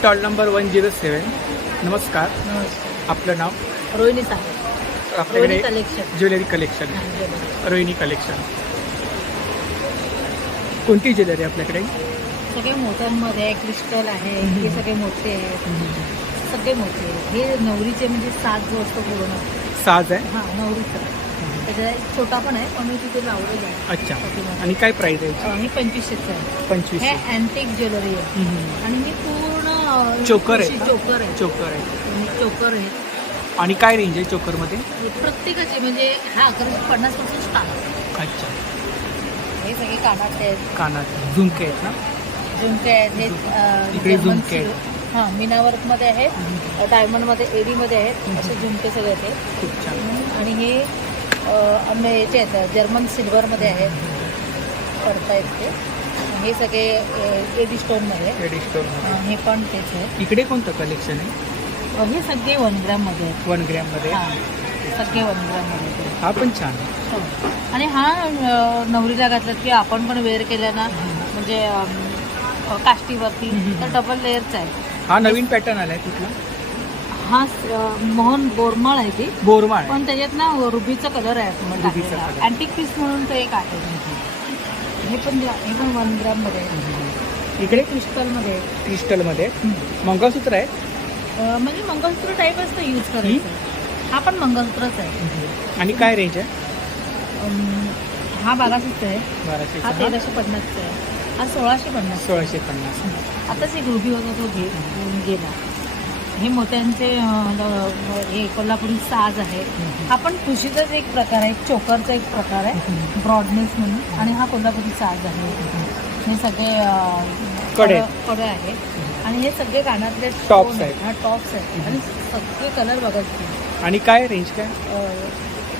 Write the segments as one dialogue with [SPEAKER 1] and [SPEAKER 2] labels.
[SPEAKER 1] Stall number one zero seven नमस्कार. आपलं नाव?
[SPEAKER 2] रोहिणी साहेब. रोहिणी
[SPEAKER 1] आपल्याकडे
[SPEAKER 2] collection.
[SPEAKER 1] Jewellery collection. Rohini collection. कोणती ज्वेलरी आपल्याकडे?
[SPEAKER 2] सगळे मोत्यांमध्ये आहे क्रिस्टल आहे हे सगळे मोते आहेत. सगळे मोते आहेत. हे नवरीचे म्हणजे सात जो असतो पूर्ण.
[SPEAKER 1] साज आहे?
[SPEAKER 2] हा नवरीचं. त्याचा एक छोटा पण आहे पण मी तिथे लावलेला आहे.
[SPEAKER 1] अच्छा. आणि काय प्राईस आहे?
[SPEAKER 2] अं, हे पंचवीसशेचं आहे.
[SPEAKER 1] पंचवीस
[SPEAKER 2] हे अँटिक ज्वेलरी आहे. आणि मी पूर्ण
[SPEAKER 1] चोकर आहे?
[SPEAKER 2] चोकर आहे
[SPEAKER 1] चोकर आहे
[SPEAKER 2] आणि चोकर आहे
[SPEAKER 1] आणि काय रेंज आहे चोकरमध्ये?
[SPEAKER 2] प्रत्येकाचे म्हणजे हा अकराशे पन्नासपासून स्टार्ट
[SPEAKER 1] अच्छा.
[SPEAKER 2] हे सगळे कानाचे आहेत.
[SPEAKER 1] कानात झुमके आहेत ना?
[SPEAKER 2] झुमके आहेत. हे अं,
[SPEAKER 1] इकडे
[SPEAKER 2] जर्मन
[SPEAKER 1] झुमके आहेत.
[SPEAKER 2] सिल्क. हा मीना वर्कमध्ये आहेत. डायमंडमध्ये एडी मध्ये आहेत. असे झुमके सगळे ते
[SPEAKER 1] खूप छान.
[SPEAKER 2] आणि हे अं, आम्ही याचे आहेत. जर्मन सिल्वर मध्ये आहेत. पडतायत ते. हे सगळे एडी स्टोनमध्ये
[SPEAKER 1] रेडी स्टोर
[SPEAKER 2] अं, हे पण तेच आहे
[SPEAKER 1] इकडे कोणतं कलेक्शन आहे?
[SPEAKER 2] हे सगळे वन ग्रॅममध्ये आहेत.
[SPEAKER 1] वन ग्रॅममध्ये
[SPEAKER 2] हा सगळे वन ग्रॅममध्ये आहेत.
[SPEAKER 1] हा पण छान आहे.
[SPEAKER 2] हो. आणि हा अं, नवरीला घातलं की आपण पण वेअर केलं ना म्हणजे अं, काष्टीवरती
[SPEAKER 1] हम्म.
[SPEAKER 2] तर डबल लेअरचा आहे
[SPEAKER 1] हा नवीन पॅटर्न आलाय कुठला?
[SPEAKER 2] हा स- अं, मोहन बोरमाळ आहे ती.
[SPEAKER 1] बोरमाळ आहे.
[SPEAKER 2] पण त्याच्यात ना रुबीचा कलर आहे आपण
[SPEAKER 1] रुबीचा color.
[SPEAKER 2] अँटिक पीस म्हणून तो एक आहे. हे पण जे- हे पण वन ग्राममध्ये आहे
[SPEAKER 1] इकडे
[SPEAKER 2] क्रिस्टलमध्ये आहे.
[SPEAKER 1] क्रिस्टलमध्ये मंगळसूत्र आहे?
[SPEAKER 2] म्हणजे मंगळसूत्र टाईप असतं यूज करायचं. हा पण मंगळसूत्रच आहे.
[SPEAKER 1] आणि काय रेंज आहे?
[SPEAKER 2] हा बाराशेचा आहे.
[SPEAKER 1] बाराशे
[SPEAKER 2] हा तेराशे पन्नासचा आहे. हा सोळाशे पन्नास.
[SPEAKER 1] सोळाशे पन्नास.
[SPEAKER 2] आताच एक रुबी होता तो घे गेला. हे मोत्यांचे हे कोल्हापुरी साज आहे. हा पण खुशीचाच एक प्रकार आहे चोकरचा एक प्रकार आहे ब्रॉडनेस म्हणून आणि हा कोल्हापुरी साज आहे. हे सगळे
[SPEAKER 1] कडे.
[SPEAKER 2] कडं- आहेत. आणि हे सगळे कानातले stone
[SPEAKER 1] आहेत.
[SPEAKER 2] हा टॉप्स आहेत. आणि सगळे कलर बघा तुम्ही.
[SPEAKER 1] आणि काय रेंज काय?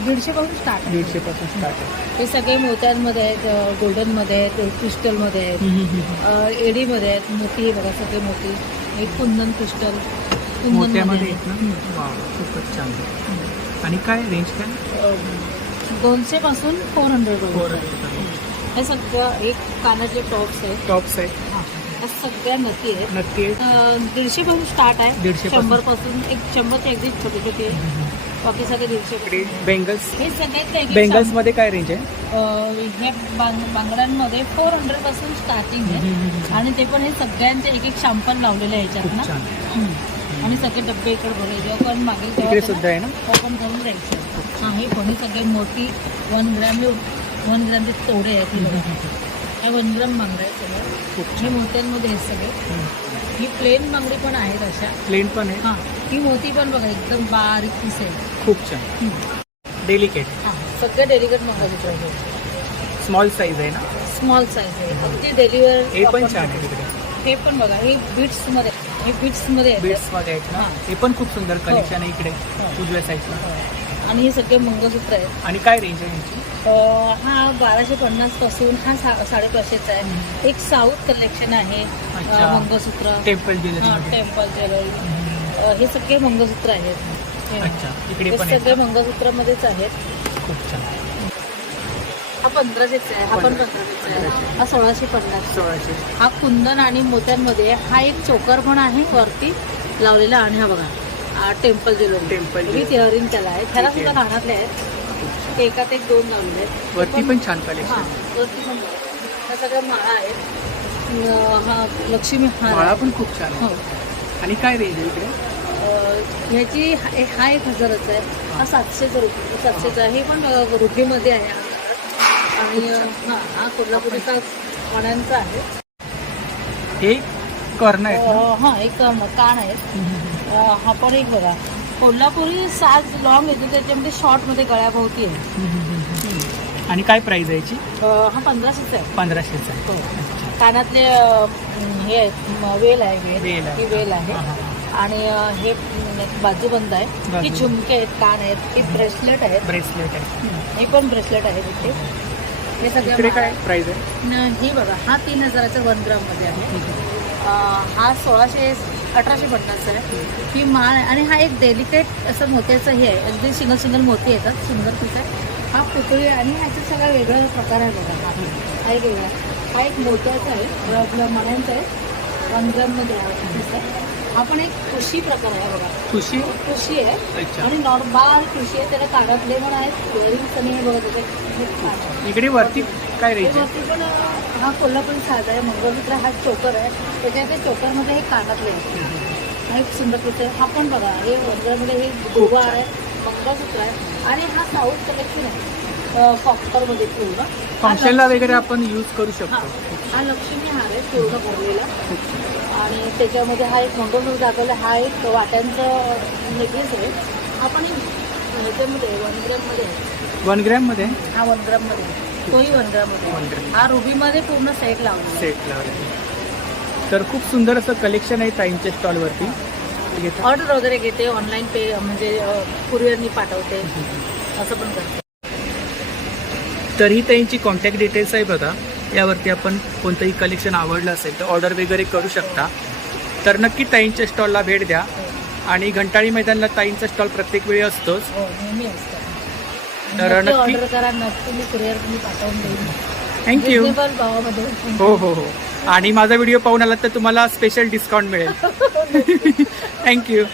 [SPEAKER 2] दीडशे पासून स्टार्ट आहे.
[SPEAKER 1] दीडशे पासून स्टार्ट आहे.
[SPEAKER 2] हे सगळे मोत्यांमध्ये आहेत गोल्डनमध्ये आहेत क्रिस्टलमध्ये आहेत. एडीमध्ये आहेत मोती बघा सगळे मोती. हे कुंदन क्रिस्टल कुंदनमध्ये
[SPEAKER 1] आहेत ना? वा खूपच छान. आणि काय रेंज काय?
[SPEAKER 2] दोनशे पासून फोर हंड्रेड
[SPEAKER 1] फोर
[SPEAKER 2] हे सगळं एक कानाचे टॉप्स आहेत.
[SPEAKER 1] टॉप्स आहेत.
[SPEAKER 2] हा. या सगळ्या नक्की आहेत.
[SPEAKER 1] नक्की
[SPEAKER 2] दीडशे पासून स्टार्ट आहे.
[SPEAKER 1] 150 पासून.
[SPEAKER 2] शंभरपासून एक शंभरचे अगदी छोटे छोटे. बाकी सगळे दीडशे
[SPEAKER 1] इकडे बेंगल्स
[SPEAKER 2] हे सगळ्यात एक- एक
[SPEAKER 1] बेंगल्समध्ये काय रेंज आहे?
[SPEAKER 2] अ, ह्या बांग बांगड्यांमध्ये फोर हंड्रेडपासून स्टार्टिंग आहे. आणि ते पण हे सगळ्यांचे एक एक शॅम्पल लावलेले आहे
[SPEAKER 1] खूप
[SPEAKER 2] ह्याच्यात ना.
[SPEAKER 1] छान.
[SPEAKER 2] हम्म. आणि सगळे डब्बे इकडे जेव्हा पण मागेल
[SPEAKER 1] इकडे सुद्धा आहे ना?
[SPEAKER 2] ओपन करून द्यायचं हा हे कोणी सगळे मोठी वन ग्रॅम वन ग्रॅमचे तोडे आहेत हे बघा. वन ग्रॅम सगळ्या
[SPEAKER 1] खूप
[SPEAKER 2] हे मोत्यांमध्ये आहेत सगळे. ही प्लेन बांगडी पण आहेत अशा.
[SPEAKER 1] प्लेन पण आहे.
[SPEAKER 2] हा ही मोती पण बघा एकदम बारीक पीस आहे
[SPEAKER 1] खूप छान. डेलिकेट
[SPEAKER 2] हा सगळे डेलिकेट मंगायचे
[SPEAKER 1] स्मॉल साईज आहे ना?
[SPEAKER 2] स्मॉल साईज आहे. अगदी डेलिव्हर
[SPEAKER 1] हे पण छान आहे
[SPEAKER 2] हे पण बघा हे बीट्समध्ये हे बीट्समध्ये आहेत.
[SPEAKER 1] बीट्समध्ये आहेत ना?
[SPEAKER 2] हा.
[SPEAKER 1] हे पण खूप सुंदर कलेक्शन आहे इकडे
[SPEAKER 2] हो.
[SPEAKER 1] उजव्या साईडला
[SPEAKER 2] आणि हे सगळे मंगळसूत्र आहेत
[SPEAKER 1] आणि काय रेंज आहे यांची
[SPEAKER 2] अं, हा बाराशे पन्नासपासून हा सा साडेपाचशेचा आहे. एक साऊथ कलेक्शन आहे.
[SPEAKER 1] अच्छा.
[SPEAKER 2] मंगळसूत्र.
[SPEAKER 1] टेम्पल
[SPEAKER 2] हा
[SPEAKER 1] ज्वेलरी
[SPEAKER 2] टेम्पल ज्वेलरी हे सगळे मंगळसूत्र आहेत. हे.
[SPEAKER 1] अच्छा. इकडे
[SPEAKER 2] हे
[SPEAKER 1] पण
[SPEAKER 2] सगळे
[SPEAKER 1] आहे
[SPEAKER 2] मंगळसूत्रामध्येच आहेत.
[SPEAKER 1] खूप छान.
[SPEAKER 2] हा पंधराशेचा आहे हा पण पंधराशेचा आहे. हा सोळाशे पन्नास.
[SPEAKER 1] सोळाशे.
[SPEAKER 2] हा कुंदन आणि मोत्यांमध्ये हा एक चोकर पण आहे वरती लावलेला आणि हा बघा हा temple jewellery.
[SPEAKER 1] Temple
[SPEAKER 2] with earring त्याला आहे. त्याला सुद्धा कानातले आहेत. ते एकात एक दोन लावलेले आहेत.
[SPEAKER 1] वरती पण छान
[SPEAKER 2] हा
[SPEAKER 1] कलेक्शन
[SPEAKER 2] वरती पण बघा. ह्या सगळ्या माळा आहेत. हा लक्ष्मी हार
[SPEAKER 1] माळा
[SPEAKER 2] आहे.
[SPEAKER 1] पण खूप छान
[SPEAKER 2] हो.
[SPEAKER 1] आहे आणि काय रेंज आहे इकडे?
[SPEAKER 2] अं, ह्याची हा एक- हा एक हजाराचा आहे. हा सातशेचा रुपये सातशेचा आहे. हे पण अं, रुपीमध्ये आहे. हा. आणि अं, हा हा कोल्हापुरी का वाड्यांचा आहे.
[SPEAKER 1] हे कर्ण
[SPEAKER 2] अं, हा एक आहे. अं, हा पण एक बघा. कोल्हापुरी साज लॉंग येतो त्याच्यामध्ये शॉर्टमध्ये गळ्याभोवती आहे.
[SPEAKER 1] आणि काय प्राइस आहे याची?
[SPEAKER 2] अं, हा पंधराशेचा आहे.
[SPEAKER 1] पंधराशेचा आहे.
[SPEAKER 2] हो. कानातले अं, हे आहेत म, वेल आहे वेल.
[SPEAKER 1] वेल आहे.
[SPEAKER 2] ही वेल आहे.
[SPEAKER 1] हा,
[SPEAKER 2] आणि अं, हे म, बाजूबंद आहे. ही
[SPEAKER 1] बाजूबंद.
[SPEAKER 2] झुमके आहेत कान आहेत ही ब्रेसलेट आहेत.
[SPEAKER 1] ब्रेसलेट आहे
[SPEAKER 2] हे पण ब्रेसलेट आहे तिथे. हे सगळे
[SPEAKER 1] इकडे काय प्राइस आहे?
[SPEAKER 2] न- हे बघा हा तीन हजाराचा वन ग्राममध्ये आहे. हा सोळाशे अठराशे पन्नास आहे. ही माळ आणि हा एक डेलिकेट असं मोत्याचं हे आहे. अगदी सिंगल सिंगल मोती येतात. सुंदर पीस आहे. हा पुतळी आणि ह्याचा सगळा वेगळा प्रकार आहे बघा. हा हा एक वेगळा. हा एक मोत्याचा आहे. आपला मण्यांचा आहे. वन ग्रॅममध्ये आहे. आहे. आपण एक कृषी प्रकार आहे बघा.
[SPEAKER 1] खुशी
[SPEAKER 2] कृषी आहे आणि नॉर्मल कृषी आहे. त्याला कानातले पण आहेत इयरिंग्स आणि हे बघा त्याचे हे.
[SPEAKER 1] इकडे वरती काय
[SPEAKER 2] हे
[SPEAKER 1] रेंज
[SPEAKER 2] वरती पण हा कोल्हापुरी साज आहे. मंगळसूत्र हा चोकर आहे. त्याच्या त्या चोकरमध्ये हे कानातले आहेत. आणि सुंदर हा पण बघा हे वंगरमध्ये हे गोवा आहे मंगळसूत्र आहे. आणि हा साऊथ कलेक्शन आहे. कॉप्टरमध्ये पूर्ण
[SPEAKER 1] फंक्शनला वगैरे आपण यूज करू शकतो.
[SPEAKER 2] हा लक्ष्मी हार आहे पूर्ण भरलेला. आणि त्याच्यामध्ये हा एक मंगळसूत्र दाखवला हा एक वाट्यांचं नेकलेस आहे. हा पण एक ह्याच्यामध्ये वन ग्रॅममध्ये आहे.
[SPEAKER 1] वन ग्रॅममध्ये?
[SPEAKER 2] हा वन ग्राममध्ये आहे. तोही वन ग्राममध्ये
[SPEAKER 1] वन
[SPEAKER 2] आहे.
[SPEAKER 1] ग्रॅम
[SPEAKER 2] हा रुबीमध्ये पूर्ण सेट लावला आहे.
[SPEAKER 1] सेट तर खूप सुंदर असं कलेक्शन आहे ताईंच्या स्टॉलवरती घेता
[SPEAKER 2] ऑर्डर वगैरे घेते ऑनलाईन पे म्हणजे कुरिअरनी पाठवते. असं पण करते.
[SPEAKER 1] तर ही त्यांची कॉन्टॅक्ट डिटेल्स आहे बघा. यावरती आपण कोणतंही कलेक्शन आवडलं असेल तर ऑर्डर वगैरे करू शकता. तर नक्की ताईंच्या स्टॉलला भेट द्या. आणि घंटाळी मैदानला ताईंचा स्टॉल प्रत्येक वेळी असतोच.
[SPEAKER 2] हो
[SPEAKER 1] तर
[SPEAKER 2] नक्की
[SPEAKER 1] थँक्यू हो हो हो. आणि माझा व्हिडिओ पाहून आलात तर तुम्हाला स्पेशल डिस्काउंट मिळेल. थँक्यू